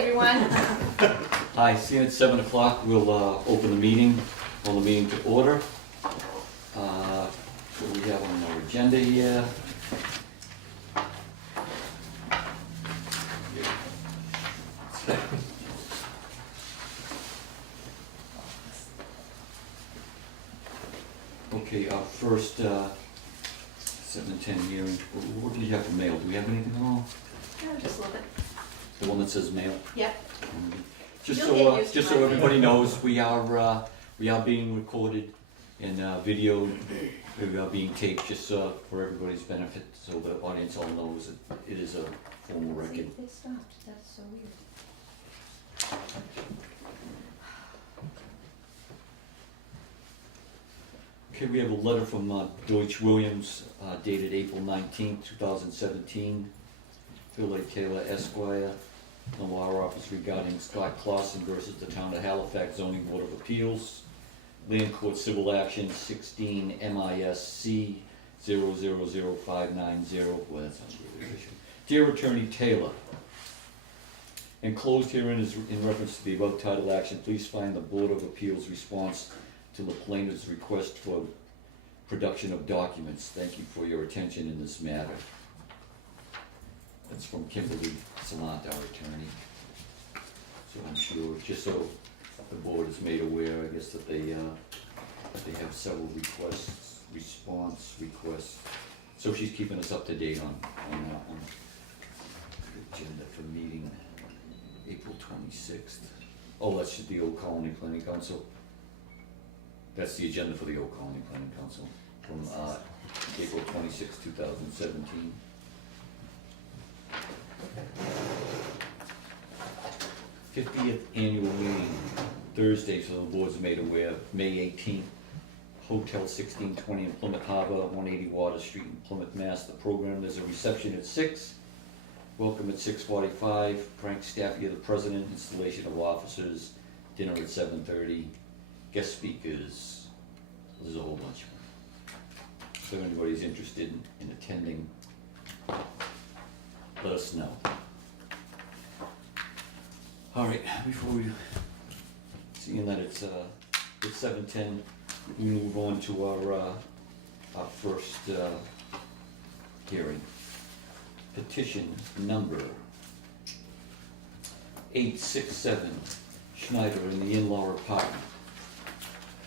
everyone. Hi, see you at 7 o'clock. We'll open the meeting, call the meeting to order. What do we have on our agenda here? Okay, our first 7:10 hearing. What do you have for mail? Do we have anything at all? No, just a little bit. The one that says mail? Yep. Just You'll get so, used to just my so name. everybody knows, we are being recorded and videoed. We are being taped, just for everybody's benefit, so the audience all knows that it is a formal record. They stopped. That's so weird. Okay, we have a letter from Deutsch Williams dated April 19th, 2017. Phil A. Taylor Esquire, the law office regarding Scott Clausen versus the town of Halifax zoning board of appeals. Land Court Civil Action 16 MISC 000590. Well, that sounds really official. Dear Attorney Taylor, enclosed herein is in reference to the above title action. Please find the Board of Appeals response to the plaintiff's request for production of documents. Thank you for your attention in this matter. That's from Kimberly Salant, our attorney. So I'm sure, just so the board is made aware, I guess, that they have several response requests. So she's keeping us up to date on that one. Agenda for meeting April 26th. Oh, that's the Old Colony Planning Council. That's the agenda for the Old Colony Planning Council from April 26, 2017. '50th annual meeting, Thursday, so the board's made aware, May 18th, Hotel 1620 in Plymouth Harbor, 180 Water Street in Plymouth, Mass. The program, there's a reception at 6, welcome at 6:45, Frank Staffy, the president, installation of officers, dinner at 7:30, guest speakers, there's a whole bunch. So if anybody's interested in attending, let us know. All right, before we, seeing that it's 7:10, we move on to our first hearing. Petition number 867, Schneider in the in-law apartment.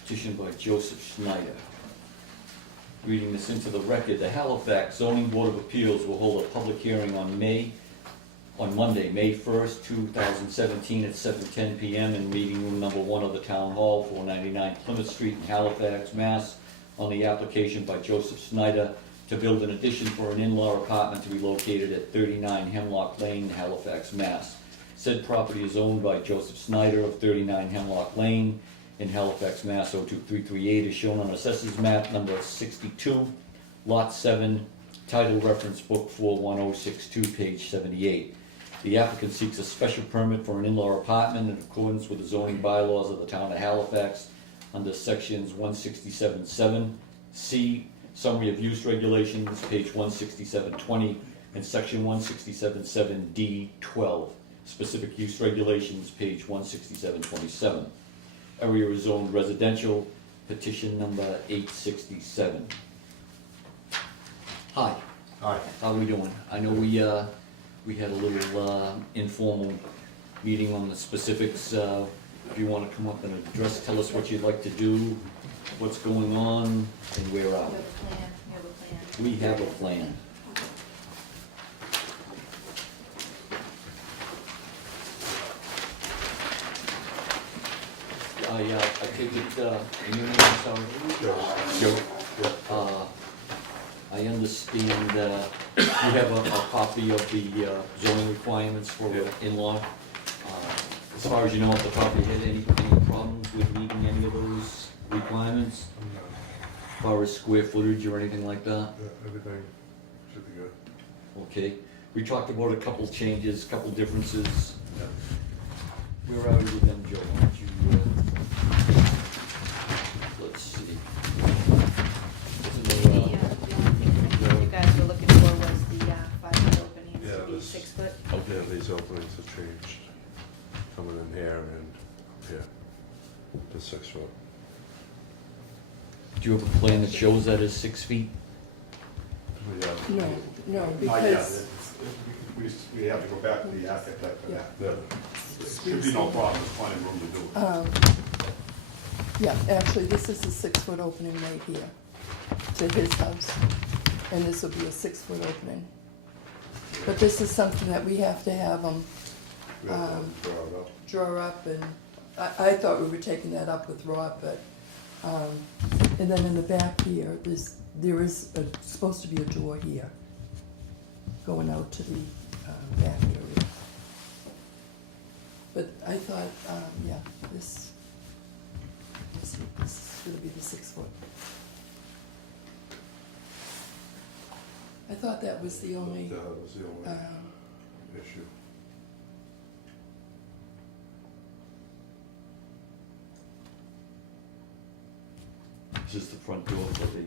Petition by Joseph Schneider. Reading this into the record, the Halifax Zoning Board of Appeals will hold a public hearing on Monday, May 1st, 2017 at 7:10 p.m. in meeting room number 1 of the Town Hall, 499 Plymouth Street in Halifax, Mass. On the application by Joseph Snyder to build an addition for an in-law apartment to be located at 39 Hemlock Lane, Halifax, Mass. Said property is owned by Joseph Snyder of 39 Hemlock Lane in Halifax, Mass. 02338 is shown on Assessors Map number 62, Lot 7, Title Reference Book 41062, page 78. The applicant seeks a special permit for an in-law apartment in accordance with the zoning bylaws of the town of Halifax under sections 167.7C, Summary of Use Regulations, page 167.20, and section 167.7D12, Specific Use Regulations, page 167.27. Area is zoned residential, petition number 867. Hi. Hi. How are we doing? I know we had a little informal meeting on the specifics. If you want to come up and address, tell us what you'd like to do, what's going on, and where are You we? have a plan. You have a plan. We have a plan. I take it, your name is sorry? Joe. I understand you have a copy of the zoning requirements for in-law. As far as you know, if the property had any problems with meeting any of those requirements, as far as square footage or anything like that? Everything should be good. Okay. We talked about a couple changes, couple differences. Where are we with them, Joe? Why don't you, let's see. The only thing you guys were looking for was the 5-foot openings to be this- 6 foot. Yeah, these openings have changed. coming in here and up here to 6 foot. Do you have a plan that shows that is 6 feet? Yeah. No, no, Not yet. because, We have to go back to the architect for that. Yeah. There should be no problem, there's plenty of room to do it. yeah, actually, this is a 6-foot opening right here to his house. And this will be a 6-foot opening. But this is something that we have to have them We have to draw it up. draw up, and I thought we were taking that up with Rob, but, and then in the back here, there is supposed to be a door here, going out to the back area. But I thought, yeah, this is gonna be the 6-foot. I thought that was the only, That was the only issue. This is the front door for the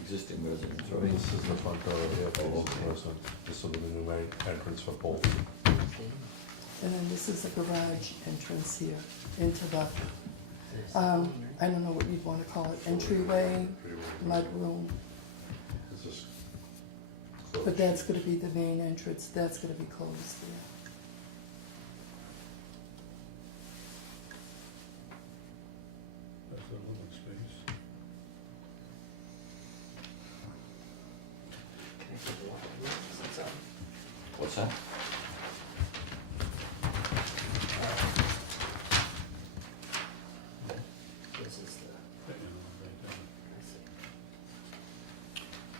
existing residence, So right? this is the front door here for Oh, both okay. residents. This will be the new main entrance for both. and then this is a garage entrance here into the, I don't know what you'd wanna call it, entryway, mudroom. This is But closed. that's gonna be the main entrance, that's gonna be closed there. That's the living space. What's that?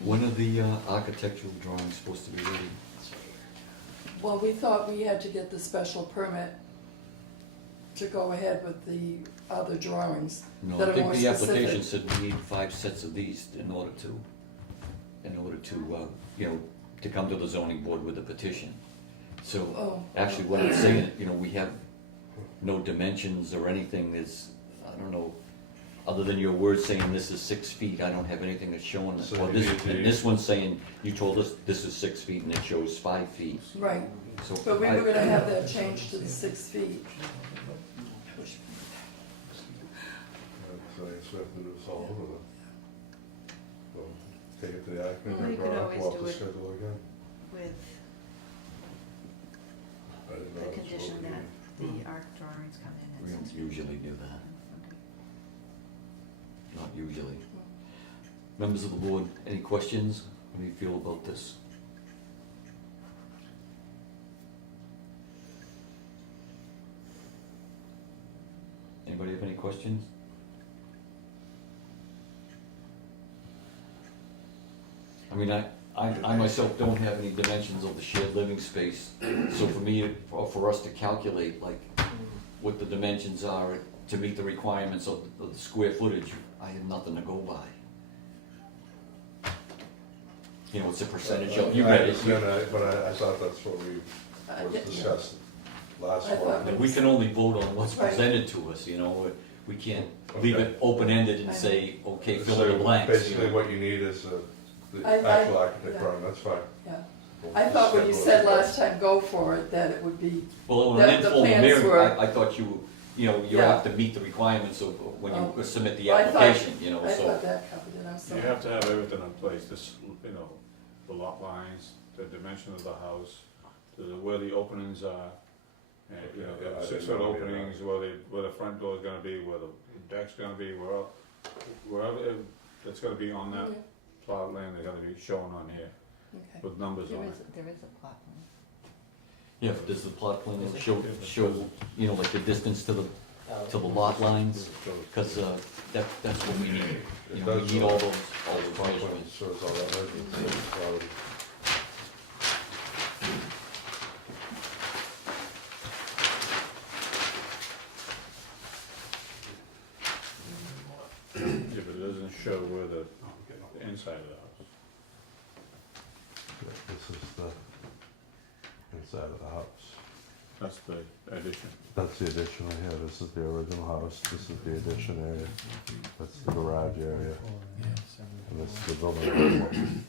When are the architectural drawings supposed to be ready? Well, we thought we had to get the special permit to go ahead with the other drawings No, that I are think more the application specific. said we need 5 sets of these in order to, you know, to come to the zoning board with a petition. So, Oh. actually, what I'm saying, you know, we have no dimensions or anything that's, I don't know, other than your word saying this is 6 feet, I don't have anything that's showing this. So Well, you this, need to- and this one's saying, you told us this is 6 feet and it shows 5 feet. Right, So but we I- were gonna have that changed to the 6 feet. So I guess we have to do this all over then. So take it to the architect Well, and you draw could it up, always we'll have do to it. schedule again. With I didn't know the that's what condition we that need. the arc drawings come in We at don't 6 feet. usually do that, Okay. not usually. Members of the board, any questions? How do you feel about this? Anybody have any questions? I mean, I myself don't have any dimensions of the shared living space, so for me, or for us to calculate like what the dimensions are to meet the requirements of the square footage, I have nothing to go by. You know, it's a percentage of, you I read it, understand that, but I thought that's what we was Yeah. discussed last I thought one. we can only vote on what's Right. presented to us, you know, we can't leave it open-ended and say, okay, fill in the So blanks. you basically know. what you need is the I- actual architect yeah. drawing, that's fine. Yeah, We'll I just thought when you schedule it said again. last time, go for it, that it would be, Well, on The- an the informal plans hearing, were- I thought you know, you Yeah. have to meet the requirements of when you Oh. submit the I thought- application, you know, I so. thought that covered it, I'm You sorry. have to have everything in place, this, you know, the lot lines, the dimension of the house, where the openings are. And, you know, Okay, yeah, I the didn't 6-foot know any of openings, where the front door's gonna be, where the deck's gonna be, wherever it's gonna be on that Mhm. plot of land, they're gonna be shown on here, Okay. with numbers on it. There is a plot plan. Yeah, but does the plot plan show, you know, like the distance to the lot lines? Cause, that's what we need, you know, we need all those measurements. Shows all that measurement already. Yeah, but it doesn't show where the inside of the house. Yeah, this is the inside of the house. That's the addition. That's the addition right here, this is the original house, this is the addition area, that's the garage area, and this is the building.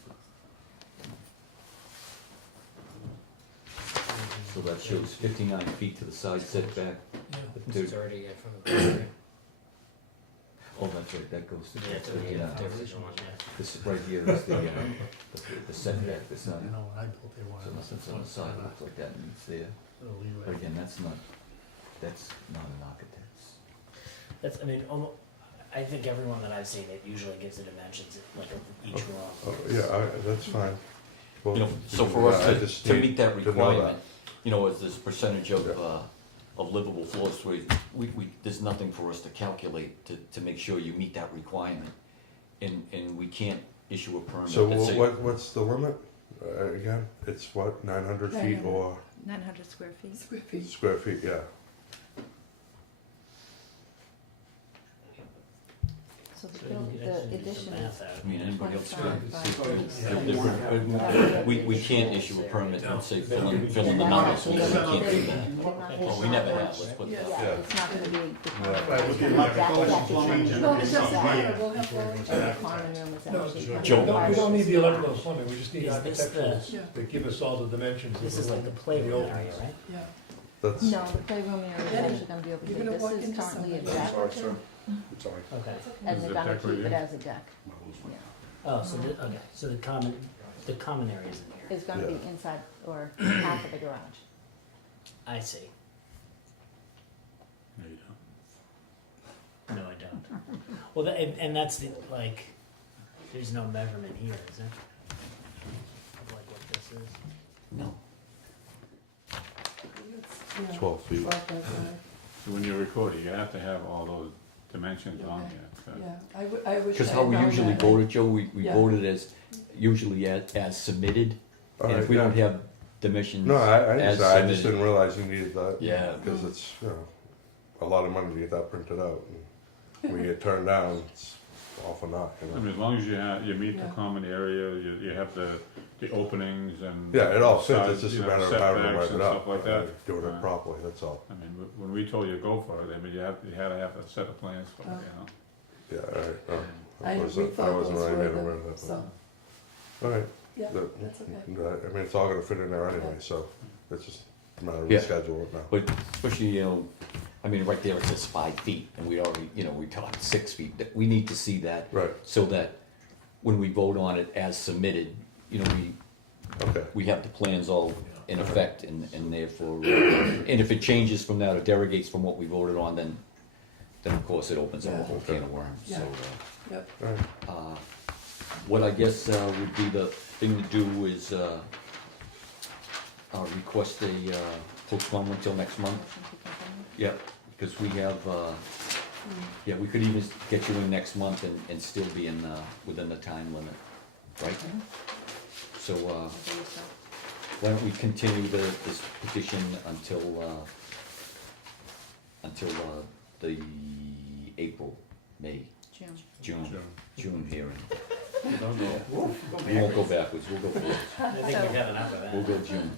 So that shows 59 feet to the side setback. It's already from the property. Oh, that's right, that goes to, Yeah, that's to the, the yeah. division one, yeah. This right here is the setback, that's not, I know, when I built it, so nothing's on the side, looks like that meets there. But again, that's not an architect's. That's, I mean, I think everyone that I've seen, it usually gives the dimensions, like of each room. Oh, yeah, that's fine. Well, You know, so for yeah, us I to, just to need meet that to know requirement, you know, as this percentage of, Yeah. of livable floor space, there's nothing for us to calculate to make sure you meet that requirement. And we can't issue a permit So that say, what's the limit? Again, it's what, 900 feet 900. or 900 square feet. Square feet. square feet, yeah. So So you could actually do some math out. I mean, anybody else could. 25 They're different. We can't issue a permit and say fill in the numbers, we can't do that. Well, we never have, let's put that. Yeah, it's not gonna be the common Right, room. we'll get Like that, electrical, that plumbing, determines- No, it's just Yeah. we'll have flowing. The common room is actually. Joe. We don't need the electrical and plumbing, we just need Is this architecturals Yeah. that give us all the dimensions. of This is like the room, playroom area, openings. right? Yeah. That's, No, the playroom area is Yeah. actually gonna be over You're here. gonna This walk is into currently a something. deck, Sorry. Okay. and Is they're the gonna deck keep right it here? as a deck. Oh, so the common areas in here. It's gonna Yeah. be inside or half of the garage. I see. No, you don't. No, I don't. Well, and that's the, like, there's no measurement here, is there? Of like what this is? No. Yeah. 12 feet. 12 by 5. So when you record it, you have to have all those dimensions on there. Yeah, I wish I Because had how we known usually that. vote it, Joe, we Yeah. voted usually as submitted. And if we don't have dimensions. No, I as understand, I just submitted- didn't realize you needed that. Yeah. Because it's, a lot of money to get that printed out. And when you get turned down, it's all for naught, you I know? mean, as long as you meet the Yeah. common area, you have the openings and. Yeah, it all fits, sides, it's just a you know, matter of how to setbacks write and it stuff up. like that. Doing Right. it properly, that's all. I mean, when we told you to go for it, I mean, you had to have a set of plans for it, Yeah, all right. Oh, I, we I thought wasn't those really were made aware the, of that. so, All right. yeah, That- that's okay. I mean, it's all gonna fit in there anyway, Yeah. so it's just a matter of Yeah. reschedule it now. But especially, you know, I mean, right there it says 5 feet, and we already, you know, we talked 6 feet. That we need to see that Right, so that when we vote on it as submitted, you know, okay. we have the plans all in effect, and therefore, and if it changes from that or derogates from what we voted on, then of course it opens up a whole can of worms, so. Yeah. Yep. All right. What I guess would be the thing to do is request a postponement until next month. Motion to continue. Yeah, because we have, yeah, we could even get you in next month and still be in, within the time limit, right? So, I believe so. why don't we continue this petition until the April, May, June. June hearing. We won't go backwards, we'll go forwards. I think we've had enough of that. We'll go June.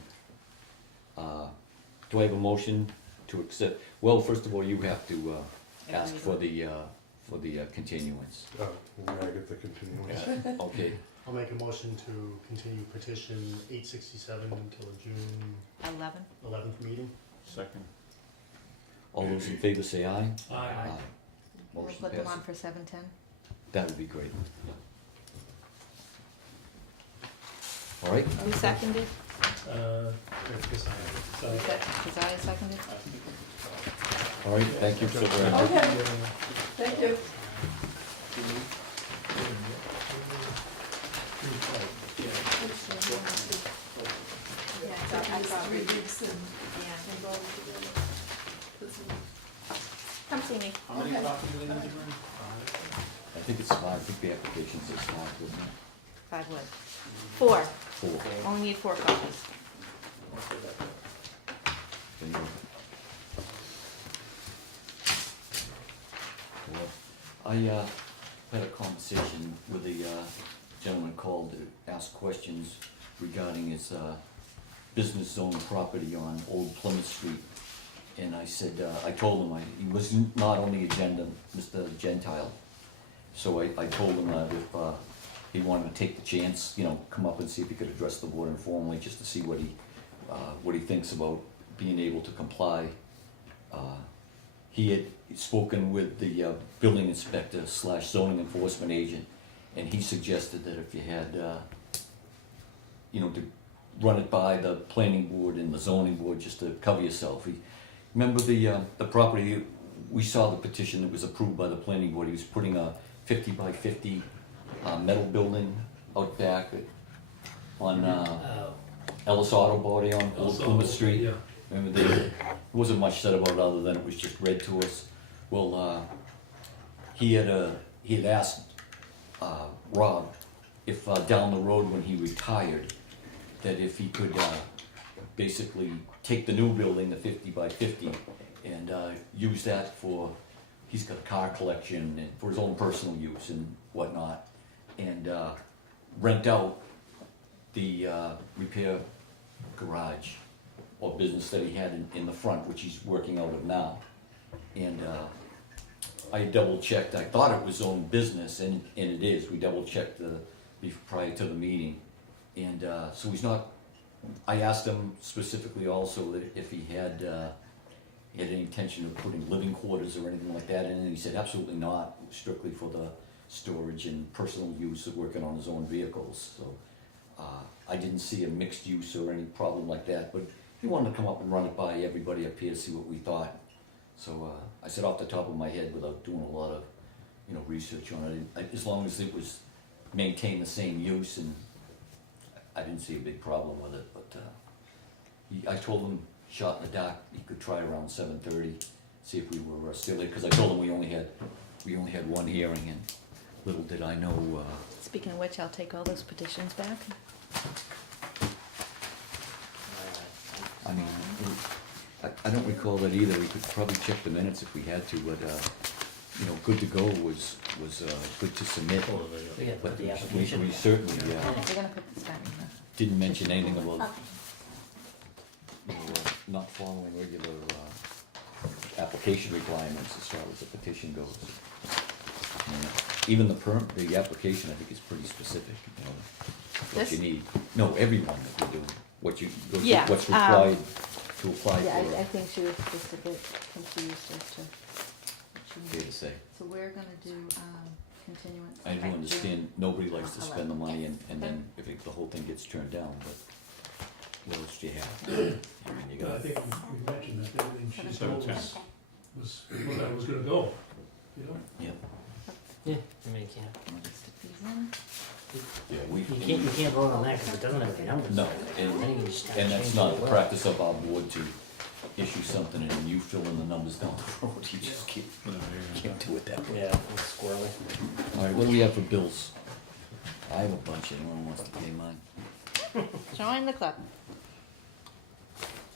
Do I have a motion to accept? Well, first of all, you have to ask for the continuance. Oh, may I get the continuation? Okay, I'll make a motion to continue petition 867 until the June 11. 11th meeting. Second. all those in favor say aye. Aye. We'll Motion put them on passes. for 7:10. That would be great. All right, Who seconded? Yes, I have it. Keziah seconded? all right, thank you so very much. Okay, thank you. I thought 3 weeks and Yeah. and go together. This is- Come see me. Okay. I think it's 5, I think the application says 5, doesn't it? 5 what? 4. 4. Only need 4 copies. There you go. Well, I had a conversation with a gentleman called to ask questions regarding his business zone property on Old Plymouth Street. And I said, I told him he was not on the agenda, Mr. Gentile. So I told him that if he wanted to take the chance, you know, come up and see if he could address the board informally, just to see what what he thinks about being able to comply. He had spoken with the building inspector / zoning enforcement agent, and he suggested that if you had, to run it by the planning board and the zoning board just to cover yourself. Remember the property, we saw the petition that was approved by the planning board. He was putting a 50 by 50 metal building out back on Oh, Ellis Auto Body on Old Plymouth Street. Yeah. Remember, there wasn't much said about it other than it was just read to us. Well, he had asked Rob if down the road when he retired, that if he could basically take the new building, the 50 by 50, and use that for, he's got a car collection and for his own personal use and whatnot, and rent out the repair garage or business that he had in the front, which he's working out of now. And I double checked, I thought it was own business, and it is. We double checked prior to the meeting. And so he's not, I asked him specifically also that if he had any intention of putting living quarters or anything like that in, and he said absolutely not, strictly for the storage and personal use of working on his own vehicles. So I didn't see a mixed use or any problem like that, but he wanted to come up and run it by everybody up here to see what we thought. So I said off the top of my head, without doing a lot of research on it, as long as it was maintained the same use, and I didn't see a big problem with it. But I told him, shot in the dark, he could try around 7:30, see if we were still there, because I told him we only had one hearing, and little did I know. Speaking of which, I'll take all those petitions back. I mean, I don't recall that either. We could probably check the minutes if we had to, but good to go was good to submit. we got But the we application. certainly We're gonna put this back in there. didn't mention anything about not following regular application requirements as far as the petition goes. Even the application, I think, is pretty specific, what This? you need. No, everyone that we do, what's Yeah, required to apply Yeah, I for, think she was just a bit confused as to what she fair needed. to say. So we're gonna do, continuance. I do Okay. understand, nobody likes to spend the money and Okay. then if the whole thing gets turned down, but what else do you have? I mean, you But I got, think we mentioned that everything she told 7:10. us was where that was gonna go, yeah, Yeah, I mean, you can't, We'll just stick these in. yeah, you can't vote on that because it doesn't have the numbers. No, I think you just have to and that's change not the the word. practice of our board to issue something and then you fill in the numbers down the road, you just can't do it that way. Yeah, it's squirrely. Alright, what do we have for bills? I have a bunch, anyone wants to pay mine? Join the club.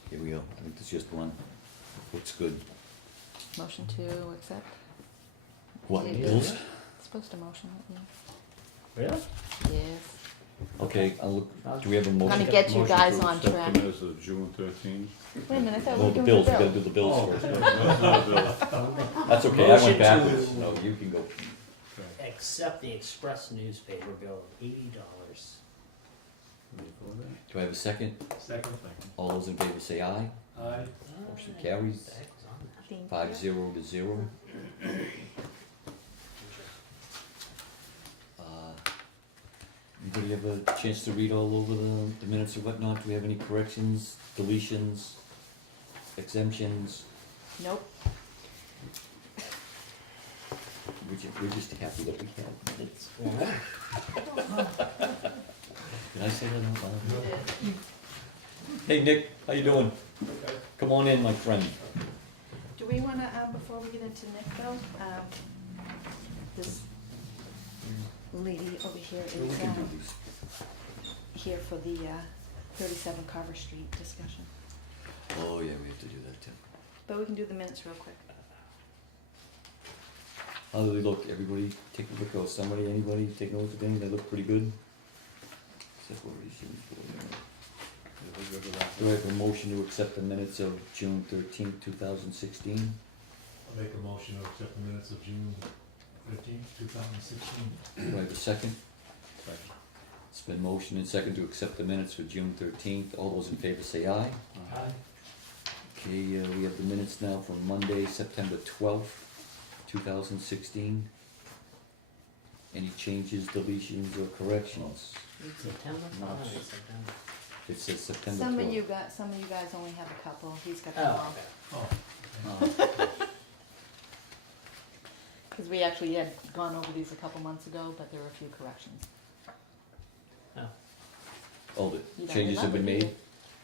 Here we go, I think there's just one, looks good. Motion to accept. What, Yeah. bills? Supposed to motion it, Really? yeah. Yes. Okay, I'll look, do we have a motion? Gonna get you Motion guys to on accept track. the minutes of June 13th. Wait a minute, I thought we Oh, were the doing bills, the we gotta bill. do the bills Oh. first. No, bill. That's okay, I Motion went to- backwards, no, you can go. Okay. Accept the Express newspaper bill of $80. Do I have a second? Second. All those in favor say aye. Aye. Motion carries. What the heck was on that? Thank you. 5-0. Anybody have a chance to read all over the minutes or whatnot? Do we have any corrections, deletions, exemptions? Nope. We're just happy that we have minutes. Yeah. Did I say that out loud? Hey Nick, how you doing? Come on in, my friend. Do we wanna, before we get into Nick though, this lady over here We is, can do these. here for the, 37 Carver Street discussion. Oh, yeah, we have to do that too. But we can do the minutes real quick. How do they look? Everybody take a look, or somebody, anybody take notes of anything? They look pretty good? Except for issues for, do I have a motion to accept the minutes of June 13th, 2016? I'll make a motion to accept the minutes of June 15th, 2016. Do I have a second? Second. It's been motioned and second to accept the minutes for June 13th. All those in favor say aye. Aye. Okay, we have the minutes now from Monday, September 12th, 2016. Any changes, deletions, or corrections? September? No. Oh, it's September. It says September 12th. Some of you guys only have a couple, he's got them Oh, all. okay. Oh, Cause we actually had gone over these a couple months ago, but there were a few corrections. Oh, the You don't changes have been remember, do made?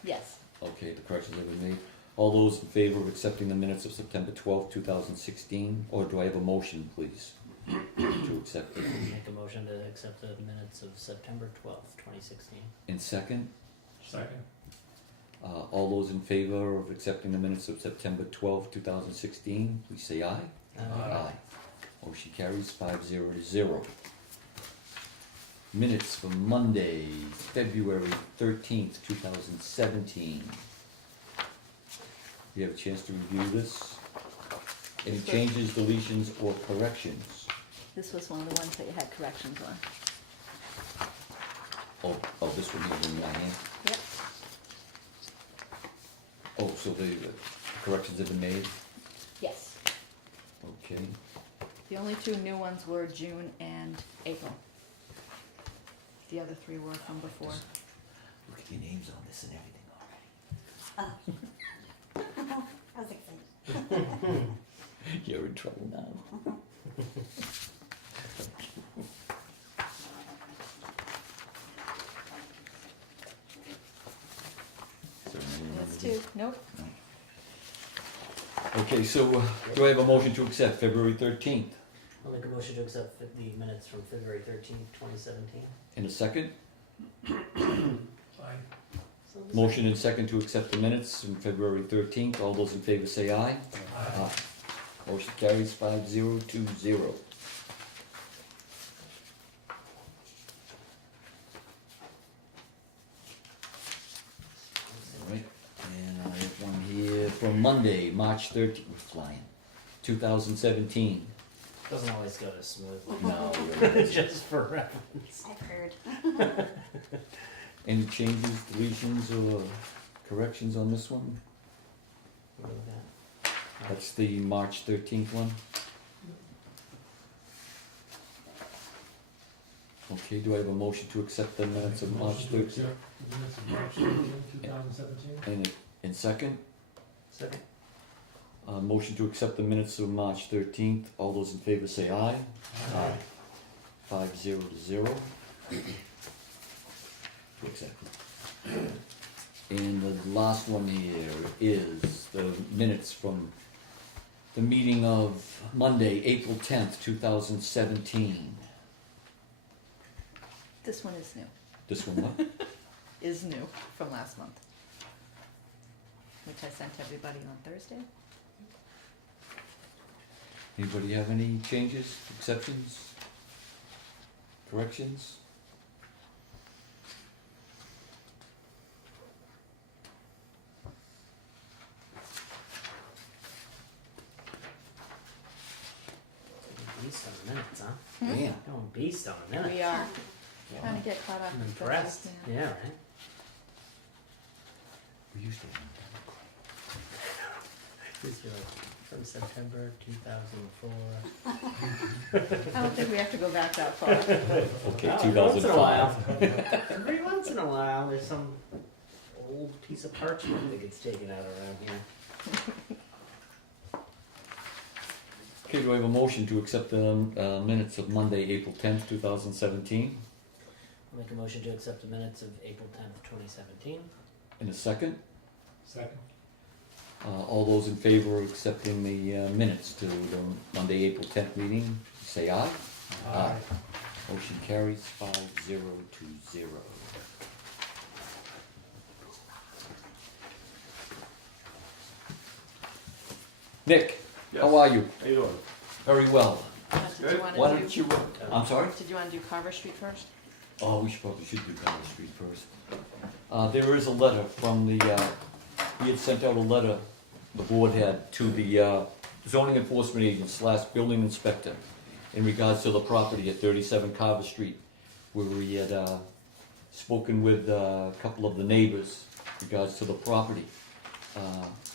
you? Yes. Okay, the corrections have been made. All those in favor of accepting the minutes of September 12th, 2016, or do I have a motion, please, to accept it? Make a motion to accept the minutes of September 12th, 2016. In second, second. all those in favor of accepting the minutes of September 12th, 2016, please say aye. Aye. Motion carries 5-0. Minutes from Monday, February 13th, 2017. You have a chance to review this? Any changes, deletions, or corrections? This was one of the ones that you had corrections on. Oh, this one here in my hand? Yep. Oh, so the corrections have been made? Yes. Okay. The only two new ones were June and April. The other three were from before. Look at your names on this and everything already. I was excited. You're in trouble now. Is there any That's other- two, nope. Okay, so do I have a motion to accept February 13th? I'll make a motion to accept the minutes from February 13th, 2017. In a second? Aye. Motion and second to accept the minutes from February 13th. All those in favor say aye. Aye. Motion carries 5-0. Alright, and I have one here from Monday, March 13th, we're flying, 2017. Doesn't always go as smoothly. No, Just for reference. I've heard. any changes, deletions, or corrections on this one? What was that? That's the March 13th one. Okay, do I have a motion to accept the minutes of March Motion to 13th? accept the minutes of March 13th, 2017. In second? Second. Motion to accept the minutes of March 13th. All those in favor say aye. Aye. 5-0. Exactly. And the last one here is the minutes from the meeting of Monday, April 10th, 2017. This one is new, This one, what? is new from last month. Which I sent everybody on Thursday. Anybody have any changes, exceptions, corrections? Beast on the minutes, huh? Damn. Going beast on the minutes. We are trying to get caught up. I'm as best impressed. we Yeah, can. right? We used to have This year, from September 2004. I don't think we have to go back that far. Okay, Oh, once in a while. 2005. Every once in a while, there's some old piece of parchment that gets taken out around here. Okay, do I have a motion to accept the minutes of Monday, April 10th, 2017? I'll make a motion to accept the minutes of April 10th, 2017. In a second? Second. All those in favor of accepting the minutes to the Monday, April 10th meeting, say aye. Aye. Motion carries 5-0. Nick, how are you? How you doing? Very well. Did you Why wanna don't do, you, I'm sorry? did you wanna do Carver Street first? Oh, we probably should do College Street first. There is a letter from the, he had sent out a letter, the board had, to the zoning enforcement agent / building inspector in regards to the property at 37 Carver Street, where he had spoken with a couple of the neighbors in regards to the property.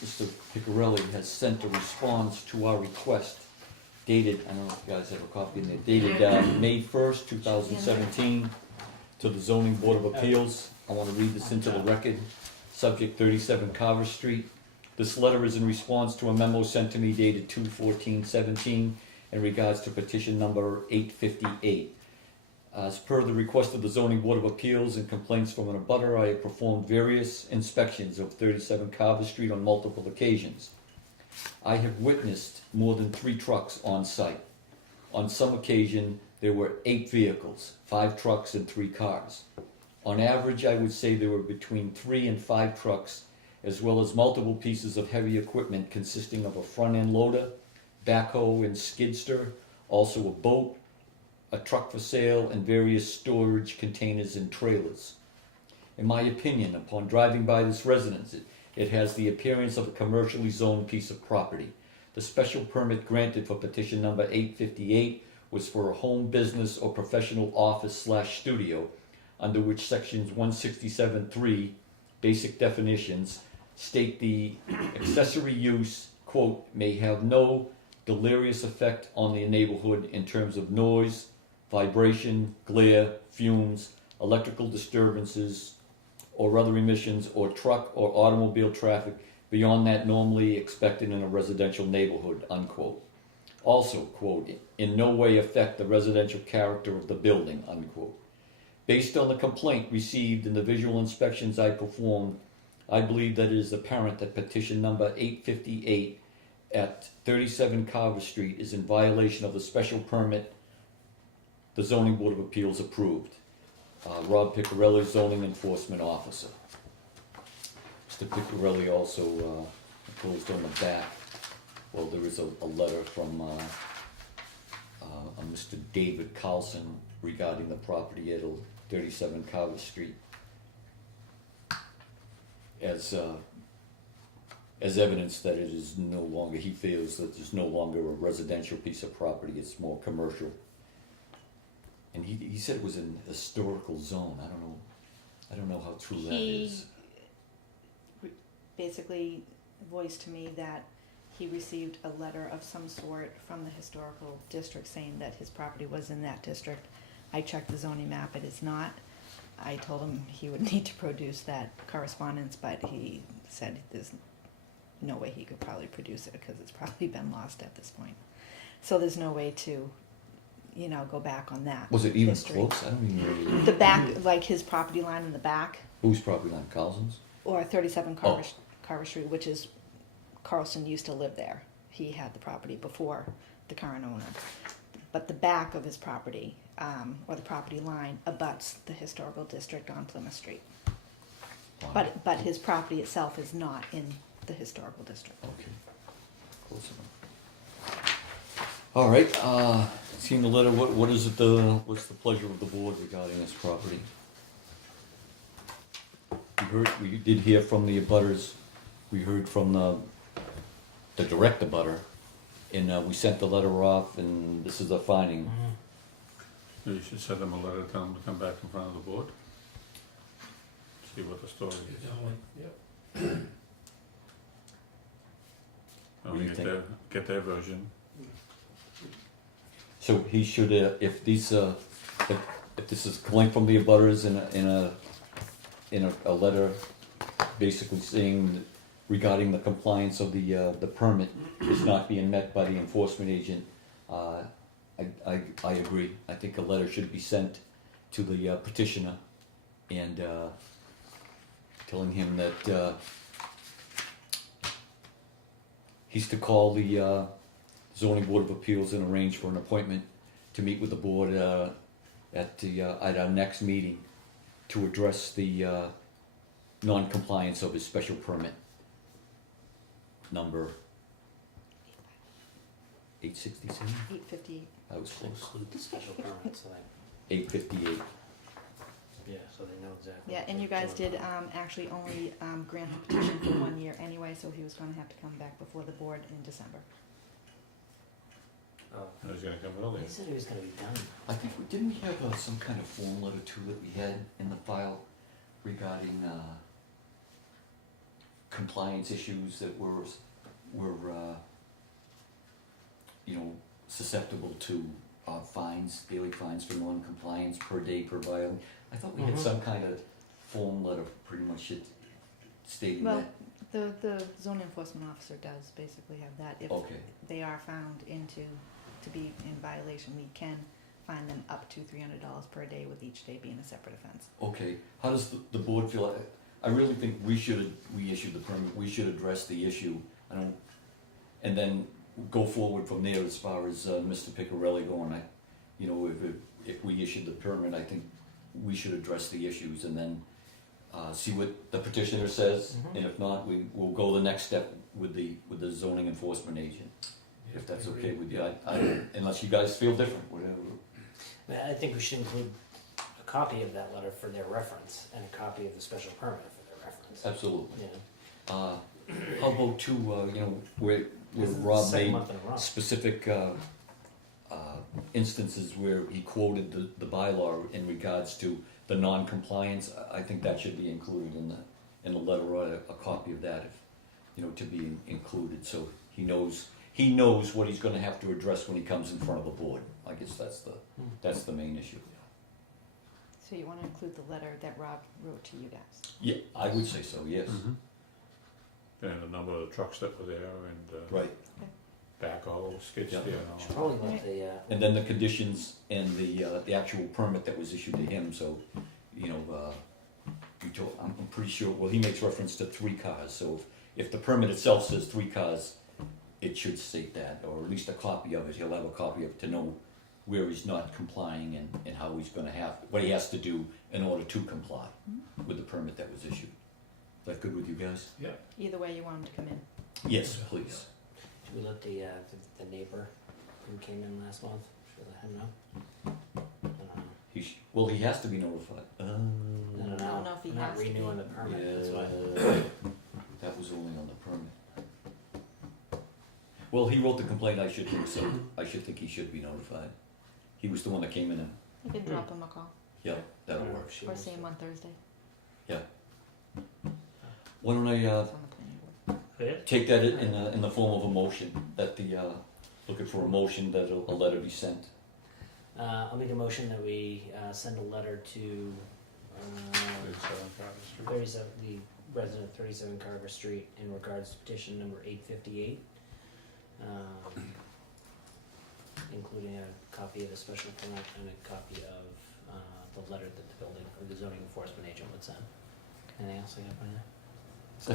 Mr. Picarelli has sent a response to our request dated, I don't know if you guys have a copy in there, dated May 1st, 2017, to the Zoning Board of Appeals. I want to read this into the record. Subject 37 Carver Street. This letter is in response to a memo sent to me dated 2/14/17 in regards to petition number 858. As per the request of the Zoning Board of Appeals and complaints from an abutter, I have performed various inspections of 37 Carver Street on multiple occasions. I have witnessed more than 3 trucks on site. On some occasion, there were 8 vehicles, 5 trucks and 3 cars. On average, I would say there were between 3 and 5 trucks, as well as multiple pieces of heavy equipment consisting of a front-end loader, backhoe and skidster, also a boat, a truck for sale, and various storage containers and trailers. In my opinion, upon driving by this residence, it has the appearance of a commercially zoned piece of property. The special permit granted for petition number 858 was for a home business or professional office/studio, under which sections 167.3, basic definitions, state the accessory use, quote, may have no deleterious effect on the neighborhood in terms of noise, vibration, glare, fumes, electrical disturbances, or other emissions, or truck or automobile traffic beyond that normally expected in a residential neighborhood, unquote. Also, quote, in no way affect the residential character of the building, unquote. Based on the complaint received and the visual inspections I performed, I believe that it is apparent that petition number 858 at 37 Carver Street is in violation of the special permit the Zoning Board of Appeals approved. Rob Picarelli, Zoning Enforcement Officer. Mr. Picarelli also enclosed on the back, well, there is a letter from Mr. David Carlson regarding the property at 37 Carver Street. As evidence that it is no longer, he feels that there's no longer a residential piece of property, it's more commercial. And he said it was an historical zone. I don't know how true that is. He basically voiced to me that he received a letter of some sort from the historical district saying that his property was in that district. I checked the zoning map, it is not. I told him he would need to produce that correspondence, but he said there's no way he could probably produce it because it's probably been lost at this point. So there's no way to, go back on that. Was it even history. close? I don't even know. The back, like his property line in the back, Whose property line? Carlson's? or 37 Carver Street, which is, Carlson used to live there. He had the property before the current owner. But the back of his property, or the property line, abuts the historical district on Plymouth Street. Wow. But his property itself is not in the historical district. Okay. Close enough. All right, seeing the letter, what's the pleasure of the board regarding this property? We did hear from the abutters, we heard from the direct abutter, and we sent the letter off, and this is the finding. You should send them a letter, tell them to come back in front of the board. See what the story is. Yep. What do you think? Get their version. So he should, if this is coming from the abutters in a letter, basically saying regarding the compliance of the permit is not being met by the enforcement agent, I agree. I think a letter should be sent to the petitioner and telling him that he's to call the Zoning Board of Appeals and arrange for an appointment to meet with the board at our next meeting to address the non-compliance of his special permit number 867. 858. I was close. Include the special permit, so 858. yeah, so they know exactly. Yeah, what and you they're guys doing. did actually only grant the petition for 1 year anyway, so he was going to have to come back before the board in December. Oh, I was gonna come earlier. he said he was gonna be done. I think, didn't we have some kind of form letter too that we had in the file regarding compliance issues that were you know, susceptible to fines, daily fines for non-compliance per day per violation? I thought we had Mhm. some kind of form letter pretty much stating Well, that. the zone enforcement officer does basically have that. If Okay, they are found to be in violation, we can fine them up to $300 per day, with each day being a separate offense. okay. How does the board feel? I really think we issued the permit, we should address the issue. And then go forward from there as far as Mr. Picarelli going. You know, if we issued the permit, I think we should address the issues and then see what the petitioner says. Mhm. And if not, we'll go the next step with the zoning enforcement agent, if that's okay with you. Unless you guys feel different, whatever. I think we should include a copy of that letter for their reference and a copy of the special permit for their reference. Absolutely. Yeah. How about you know, where This is the Rob second made month in a row. specific instances where he quoted the bylaw in regards to the non-compliance? I think that should be included in the letter, or a copy of that, if, you know, to be included, so he knows what he's gonna have to address when he comes in front of the board. I guess that's the main issue. So you want to include the letter that Rob wrote to you guys? Yeah, I would say so, yes. And the number of the trucks that were there and Right, backhoe, skid Yeah. steer and all Should that. probably let the, and then the conditions and the actual permit that was issued to him, so, you know, I'm pretty sure, well, he makes reference to 3 cars, so if the permit itself says 3 cars, it should state that, or at least a copy of it. He'll have a copy of it to know where he's not complying and how he's gonna what he has to do in order to comply with the permit that was issued. Is that good with you guys? Either way, you want him to come in. Yes, please. should we let the neighbor who came in last month, should we let him know? I don't know. Well, he has to be notified. I don't I don't know if he I'm not has to be. renewing the permit, that's why. That was only on the permit. Well, he wrote the complaint, I should think so. I should think he should be notified. He was the one that came in and, You can drop him a call yeah, that'll I don't know work. if she or wants see to- him on Thursday. Why don't I, It's on the planning board. Yeah. take that in the form of a motion, that looking for a motion that a letter be sent. I'll make a motion that we send a letter to 37, the resident of 37 Carver Street in regards to petition number 858, including a copy of the special permit and a copy of the letter that the building or the zoning enforcement agent would send. Anything else I got for you?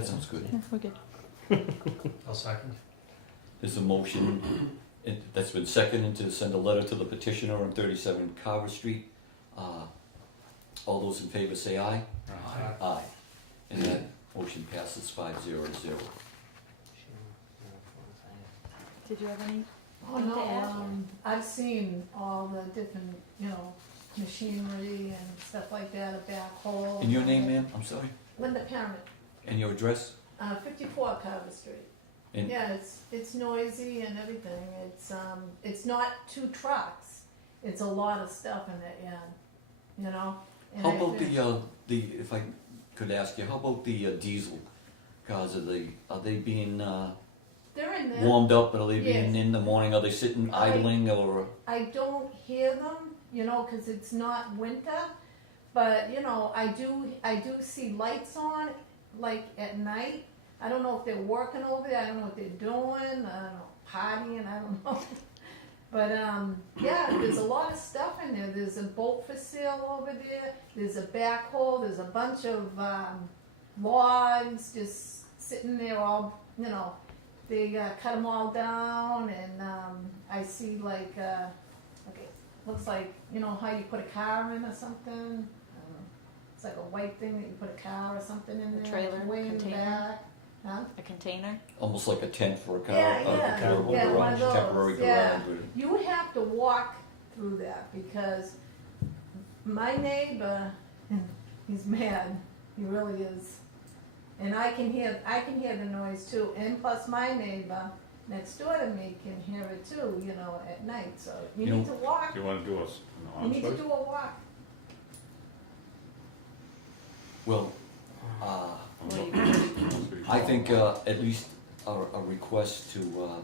That sounds good. Yeah, we're good. I'll second. There's a motion that's been seconded to send a letter to the petitioner on 37 Carver Street. All those in favor say aye. Aye. And that motion passes 5-0-0. Did you have any? Oh, no, I've seen all the different, machinery and stuff like that, a backhoe. And your name, ma'am? I'm sorry. Linda Parent, And your address? 54 Carver Street. And Yeah, it's noisy and everything. It's not 2 trucks. It's a lot of stuff in that yard, And how I about think- if I could ask you, how about the diesel cars? Are they being They're in there. warmed up? Are they being Yes. in the morning? Are they sitting idling or? I don't hear them, because it's not winter, but, I do see lights on, like at night. I don't know if they're working over there, I don't know what they're doing, I don't know, partying, I don't know. But, yeah, there's a lot of stuff in there. There's a boat for sale over there, there's a backhoe, there's a bunch of, logs just sitting there all, they cut them all down, and I see like, looks like, how you put a car in or something. I don't know. It's like a white thing that you put a car or something in A there. trailer, Way in the container? back. Huh? A container? Almost like a tent for a car, Yeah, a yeah, portable yeah, one garage, of those, temporary yeah. garage. You would have to walk through that because my neighbor, he's mad. He really is. And I can hear the noise too. And plus my neighbor, next door to me can hear it too, you know, at night, so you You need know- to walk, You wanna do a, you need to on-site? do a walk. Well, I think at least a request to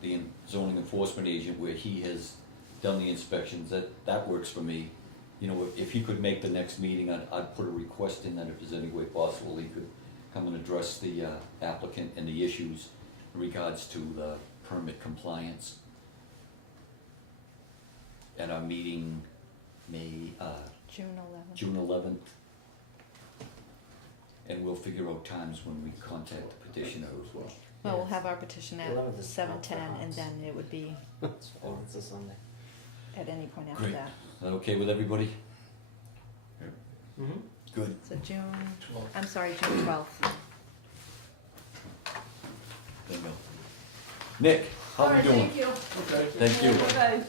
the zoning enforcement agent where he has done the inspections, that works for me. You know, if he could make the next meeting, I'd put a request in that if there's any way possible, he could come and address the applicant and the issues in regards to the permit compliance. At our meeting, June 11th. June 11th. And we'll figure out times when we contact the petitioner as well. Well, we'll have our petition at 11th is 7:10, not and the then it would be It's a Sunday. at any point after Great. that. Is that okay with everybody? Mm-hmm. Good. So June, I'm sorry, June 12th. There you go. Nick, how we doing? Thank you. Thank you. Bye-bye.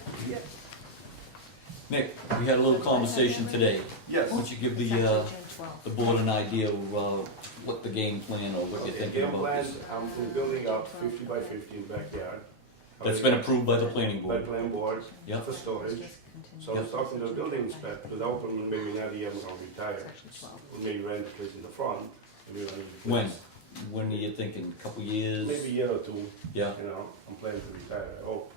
Nick, we had a little conversation today. Yes. Why don't you give It's the, actually June 12th. the board an idea of what the game plan or what you're Okay, thinking game about plan, this? I'm building up 50 by 50 in backyard. That's been approved by the planning By board. plan board, Yeah. for storage. Just continue. So I was talking to the building inspector, the open, maybe not the I'm gonna retire. Section 12. Or maybe rent a place in the front, maybe rent a When? place. When are you thinking? Couple years? Maybe a year or two, Yeah. you know, I'm planning to retire, I hope.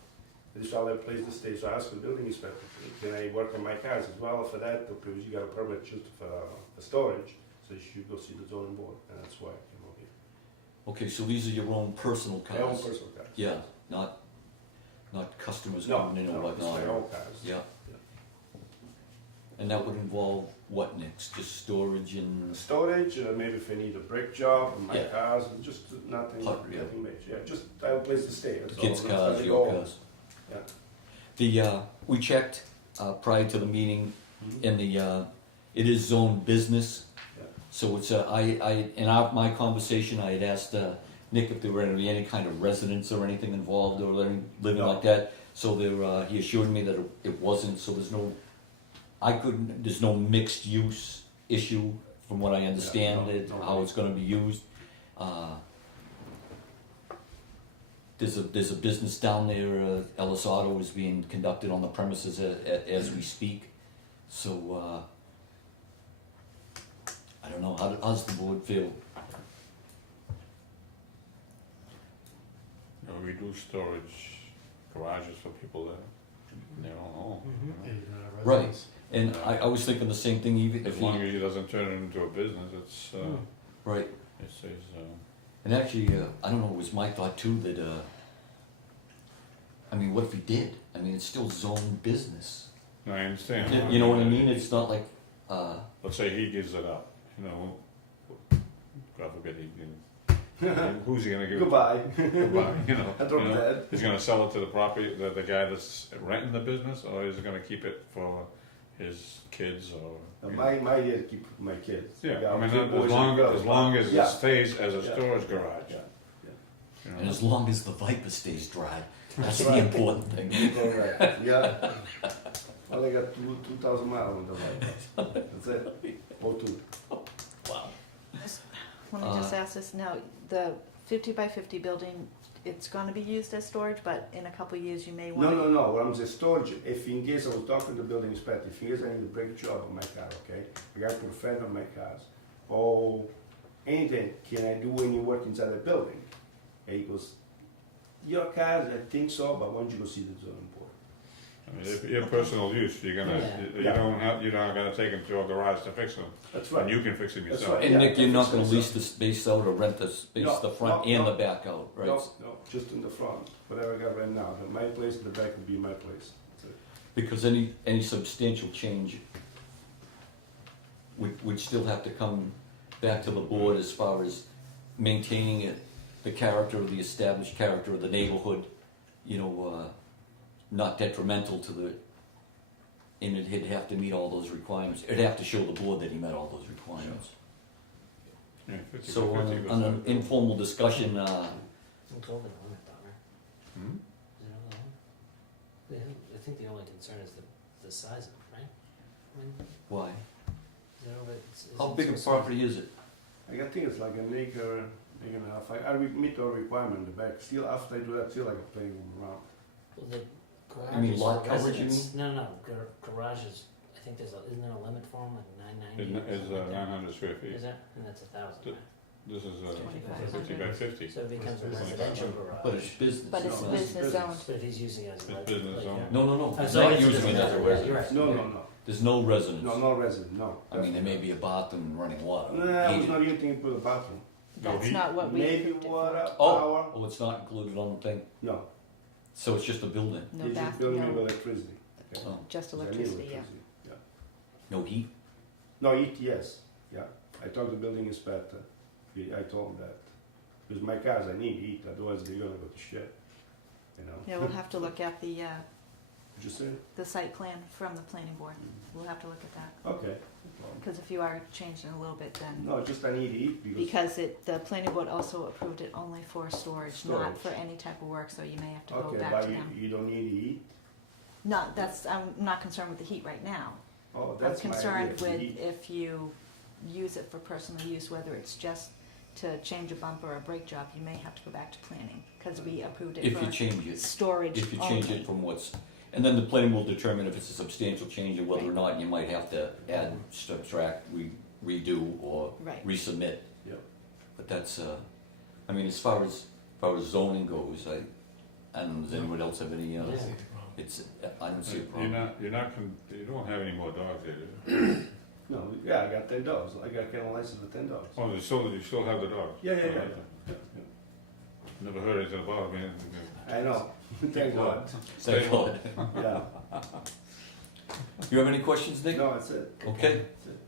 I just have a place to stay, so I asked the building inspector, can I work on my cars as well for that? Because you got a permit just for storage, so you should go see the zoning board, and that's why I came over here. Okay, so these are your own personal My own cars? personal cars. Yeah, not customers No, coming in or no, it's whatnot? my own cars. Yeah. And that would involve what next? Just storage and, Storage, maybe if I need a brick job, my Yeah. cars, and just nothing, Hot, yeah. nothing major, yeah, just I have a place to stay, that's all. kids' Not cars, gonna your go- cars? Yeah. We checked prior to the meeting, Mhm. and it is zone business. Yeah. So it's, my conversation, I had asked Nick if there were any kind of residents or anything involved or living No. like that. So he assured me that it wasn't, so there's no mixed use issue from what I understand, no, it, no. how it's gonna be used. There's a business down there, Ellis Auto is being conducted on the premises as we speak. So, I don't know, how's the board feel? You know, we do storage garages for people that, they don't own. you Yeah, know. you're not a Right. residence. And I was thinking the same thing, even As if long as it doesn't turn it into a business, it's, right. it says, And actually, I don't know, it was my thought too that, I mean, what if he did? I mean, it's still zone business. no, I understand. You know what I mean? It's not like, Let's say he gives it up, you know, God forbid he, who's he gonna give it? Goodbye. Goodbye, you know. I drop you know, dead. He's gonna sell it to the property, the guy that's renting the business, or is he gonna keep it for his kids or? My idea is to keep my kids. Yeah, got I mean, two boys and girls. as long as Yeah. it stays as a Yeah. storage garage. Yeah. you know. and as long as the Viper stays dry, that's the Right. important thing. Correct, yeah. Well, I got 2,000 miles on the bike. That's it. Oh, two. Wow. Let me just ask this now, the 50 by 50 building, it's gonna be used as storage, but in a couple of years you may No, want to. no. What I'm saying, storage. If in case I was talking to the building inspector, if in case I need to break a job on my car, okay, I got to put a fender on my cars, or anything, can I do any work inside the building? And he goes, your cars, I think so, but why don't you go see the zoning board? I mean, if your personal use, you're gonna, Yeah. you're not gonna take him to a garage to fix them, That's and right. you can fix them That's yourself. right. And Yeah, Nick, you're not gonna that's lease the space out or rent the space, No, the front no, and no. the back out, right? No, just in the front. Whatever I got right now. My place in the back will be my place. That's it. Because any substantial change would still have to come back to the board as far as maintaining it, the character, the established character of the neighborhood, you know, not detrimental to the, and it'd have to meet all those requirements. It'd have to show the board that he met all those requirements. Yeah, 50 So by on 50 on an percent. informal discussion, It's over the limit, though, right? Hmm? Is it over the limit? I think the only concern is the size of it, right? I mean, why? is it over, is How it big a supposed to- property is it? I think it's like an acre, Acre and a half. I meet all requirement in the back. Still, after I do that, still like a playing room around. Well, the garage You mean is lot for coverage, you residents. No, garage is, I think isn't there a limit for them, like 990? It's 900 square feet. Is that, and that's 1,000, right? This is 2500. 50 by 50. So it becomes a It's residential 2500. garage. But it's business. But it's No, business zoned. But if he's using it as a. It's business zone. No, no, no, I'm it's sorry, not it's using it as a You're residence. right. No, no, no. There's no residence. No, no resident, no. I mean, there may be a bathroom and running water. No, I was Heated. not even thinking put a bathroom. No That's heat? not what we Maybe approved it for. water, Oh, power. oh, it's not included on the thing? No, So it's just a building? No it's just bath, building with no, electricity. Okay. Oh, just 'Cause I need electricity, yeah. Yeah. no heat? No, ETS, yeah. I talked to the building inspector. I told him that. Because my cars, I need heat, otherwise they're gonna go to shit. You know? Yeah, we'll have to look at What'd you say? the site plan from the planning board. We'll have to look at that. Okay. Because if you are changing a little bit, then, No, just I need heat because. because the planning board also approved it only for storage, not Storage. for any type of work, so you may have to go Okay, back but to you, them. you don't need heat? No, I'm not concerned with the heat right now. Oh, I'm that's my idea. concerned the with heat. if you use it for personal use, whether it's just to change a bumper or a brake job, you may have to go back to planning, because we approved it If you for change it, storage if you change only. it from what's, and then the planning will determine if it's a substantial change or whether or not you might have to add, subtract, redo, or Right. resubmit. Yep. But that's, I mean, as far as zoning goes, I don't know, does anyone else have any, Yeah. it's, I don't see a You're problem. you don't have any more dogs there, do you? No, yeah, I got 10 dogs. I got kennel license with 10 dogs. Oh, you still have the dogs? Yeah, yeah, yeah. Oh, yeah, Never heard anything about it, man. yeah. I know. Thank God. Thank God. Yeah. You have any questions, Nick? No, that's it. Okay, That's it.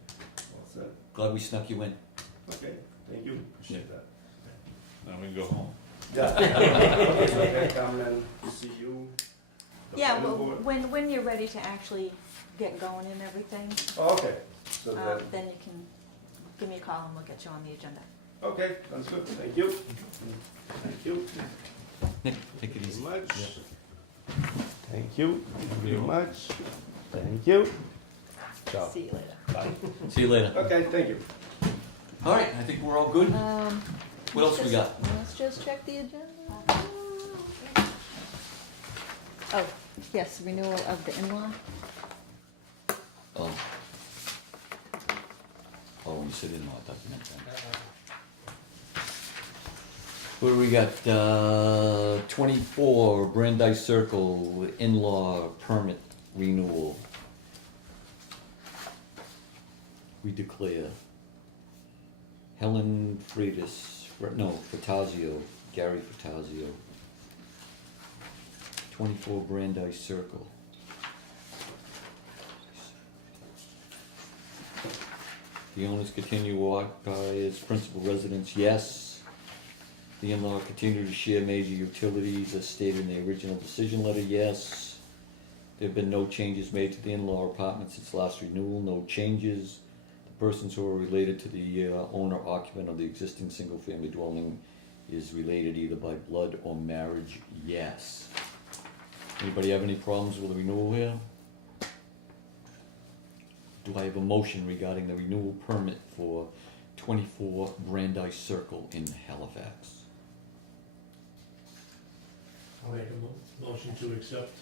That's it. glad we snuck you in. Okay, thank you. Appreciate that. Now we can go home. Yeah. Okay, so I can come and see you. the Yeah, planning well, board? when you're ready to actually get going and everything, Oh, okay. So then you can give me a call and we'll get you on the agenda. okay, that's good. Thank you. Thank you Nick, take it easy. very much. Thank you very much. Thank you. Ciao. See you later. See you later. Okay, thank you. All right, I think we're all good. What else we got? Let's just check the agenda. Oh, yes, renewal of the in-law. Oh. Oh, you said in-law document. What do we got? 24 Brandeis Circle in-law permit renewal. We declare Helen Fratazio, Gary Fratazio. 24 Brandeis Circle. The owners continue to occupy as principal residence, yes. The in-law continue to share major utilities as stated in the original decision letter, yes. There have been no changes made to the in-law apartment since last renewal, no changes. The persons who are related to the owner occupant of the existing single-family dwelling is related either by blood or marriage, yes. Anybody have any problems with the renewal here? Do I have a motion regarding the renewal permit for 24 Brandeis Circle in Halifax? I'll make a motion to accept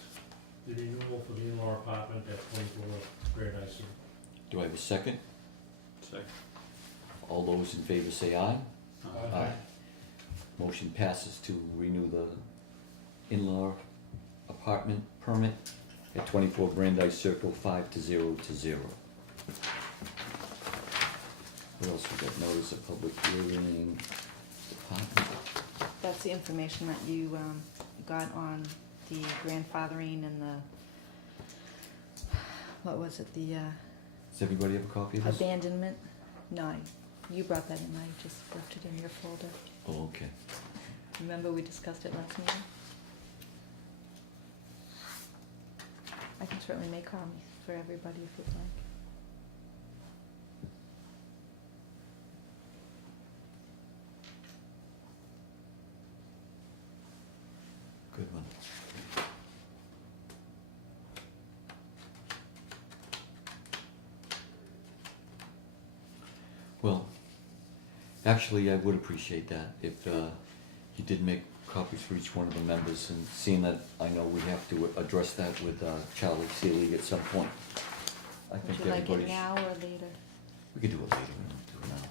the renewal for the in-law apartment at 24 Paradise Street. Do I have a second? Second. All those in favor say aye. Aye. Motion passes to renew the in-law apartment permit at 24 Brandeis Circle, 5-0. What else we got? Notice of public hearing, apartment. That's the information that you got on the grandfathering and what was it, the Does everybody have a copy of this? abandonment? No, you brought that in, I just left it in your folder. Oh, okay. Remember we discussed it last meeting? I can certainly make copies for everybody if you'd like. Good one. Well, Actually, I would appreciate that if you did make copies for each one of the members, and seeing that I know we have to address that with Charlie Seelig at some point. I Would think you like everybody it now or later? we could do it later, we don't do it now.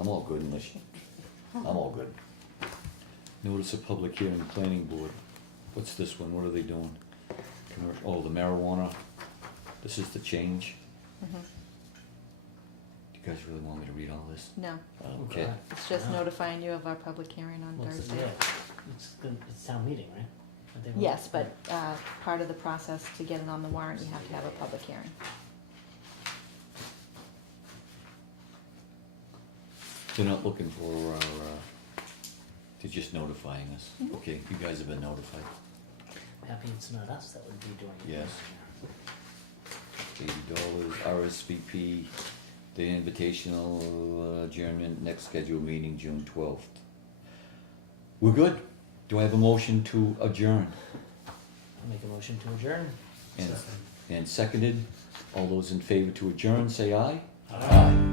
I'm all good unless you, I'm all good. Notice of public hearing, planning board. What's this one? What are they doing? Oh, the marijuana. This is the change. Mhm. Do you guys really want me to read all this? No, Okay. it's just No. notifying you of our public hearing on What's it, Thursday. yeah, it's town meeting, right? Aren't they voting? Yes, but part of the process to get it on the warrant, you have to have a public hearing. They're not looking for our, they're just notifying us. Mhm. Okay, you guys have been notified. Happy it's not us that would be doing it. Yes. $80, RSVP, the invitational adjournment, next scheduled meeting, June 12th. We're good. Do I have a motion to adjourn? I'll make a motion to adjourn. And seconded, all those in favor to adjourn, say aye. Aye.